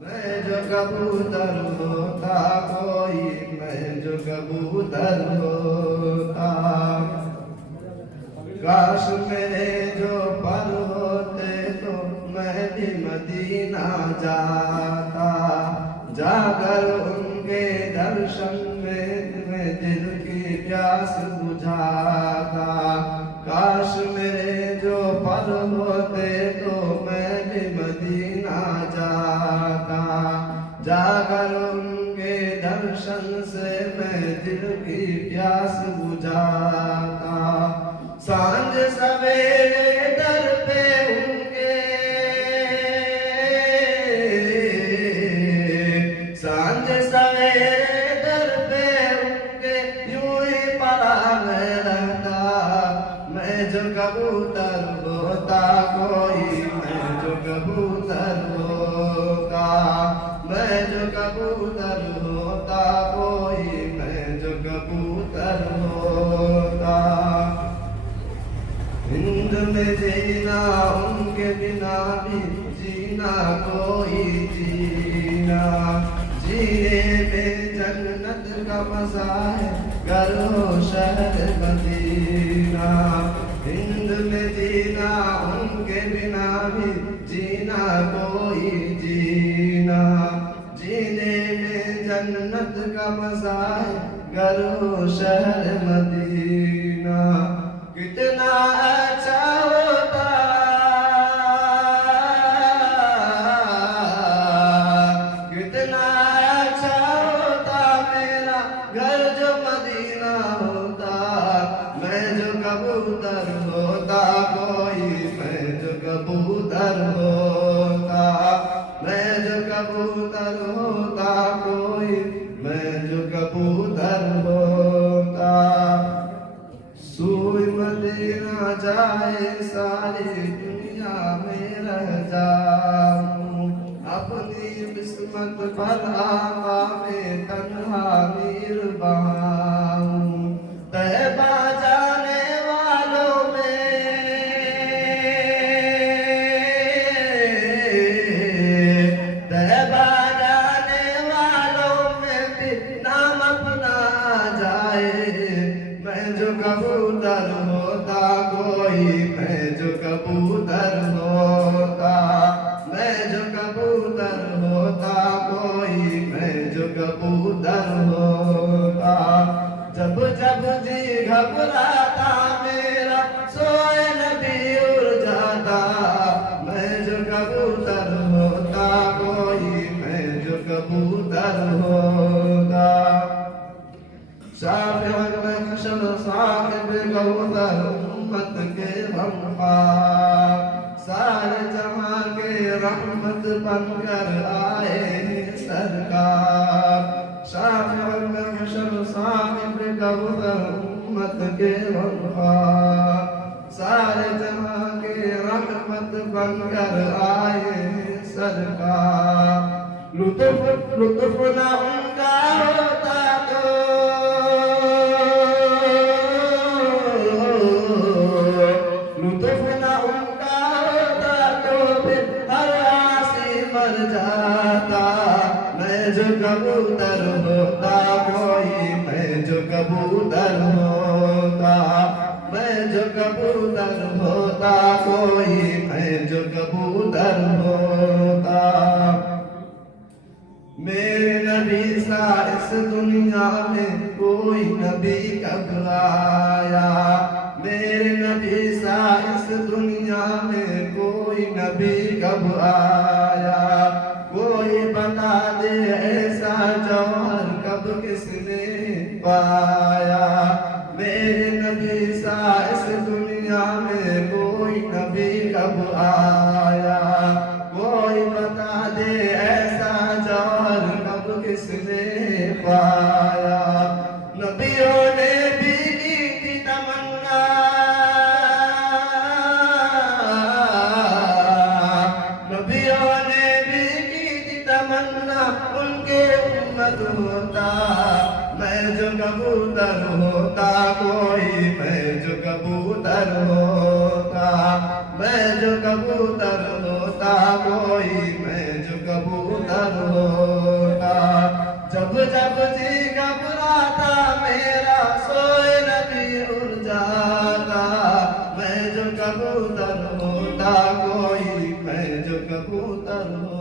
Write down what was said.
मैं जो कबूतर होता कोई, मैं जो कबूतर होता। काश मेरे जो पर होते तो मैं भी मदीना जाता, जाकर उनके दर्शन में मैं दिल की प्यास बुझाता। काश मेरे जो पर होते तो मैं भी मदीना जाता, जाकर उनके दर्शन से मैं दिल की प्यास बुझाता। सांझ सवेरे दर पे उनके, सांझ सवेरे दर पे उनके यूं ही पड़ा मैं रहता। मैं जो कबूतर होता कोई, मैं जो कबूतर होता। मैं जो कबूतर होता कोई, मैं जो कबूतर होता। हिंद में जीना उनके बिना भी जीना कोई जीना, जीने में जन्नत का मजा है घर हो शहर मदीना। हिंद में जीना उनके बिना भी जीना कोई जीना, जीने में जन्नत का मजा है घर हो शहर मदीना। कितना अच्छा होता, कितना अच्छा होता मेरा घर जो मदीना होता। मैं जो कबूतर होता कोई, मैं जो कबूतर होता। मैं जो कबूतर होता कोई, मैं जो कबूतर होता। सूई मदीना जाए सारी दुनिया में रह जाऊं, अपनी किस्मत पर आका में तन्हा मीर बहाऊं। तैबा जाने वालों में, तैबा जाने वालों में भी नाम अपना जाए। मैं जो कबूतर होता कोई, मैं जो कबूतर होता। मैं जो कबूतर होता कोई, मैं जो कबूतर होता। जब जब जी घबराता मेरा सोए नबी उड़ जाता। मैं जो कबूतर होता कोई, मैं जो कबूतर होता। शाफ़िउल महशर साहिब कौसर उम्मत के गमख़ार, सारे जहां के रहमत बनकर आए हैं सरकार। शाफ़िउल महशर साहिब कौसर उम्मत के गमख़ार, सारे जहां के रहमत बनकर आए हैं सरकार। लुत्फ़ लुत्फ़ ना उनका होता तो, लुत्फ़ ना उनका होता तो फिर हर आसी मर जाता। मैं जो कबूतर होता कोई, मैं जो कबूतर होता। मैं जो कबूतर होता कोई, मैं जो कबूतर होता। मेरे नबी सा इस दुनिया में कोई नबी कब आया। मेरे नबी सा इस दुनिया में कोई नबी कब आया। कोई बता दे ऐसा जौहर कब किसने पाया। मेरे नबी सा इस दुनिया में कोई नबी कब आया। कोई बता दे ऐसा जौहर कब किसने पाया। नबियों ने भी की थी तमन्ना, नबियों ने भी की थी तमन्ना उनके उम्मत होता। मैं जो कबूतर होता कोई, मैं जो कबूतर होता। मैं जो कबूतर होता कोई, मैं जो कबूतर होता। जब जब जी घबराता मेरा सोए नबी उड़ जाता। मैं जो कबूतर होता कोई, मैं जो कबूतर होता।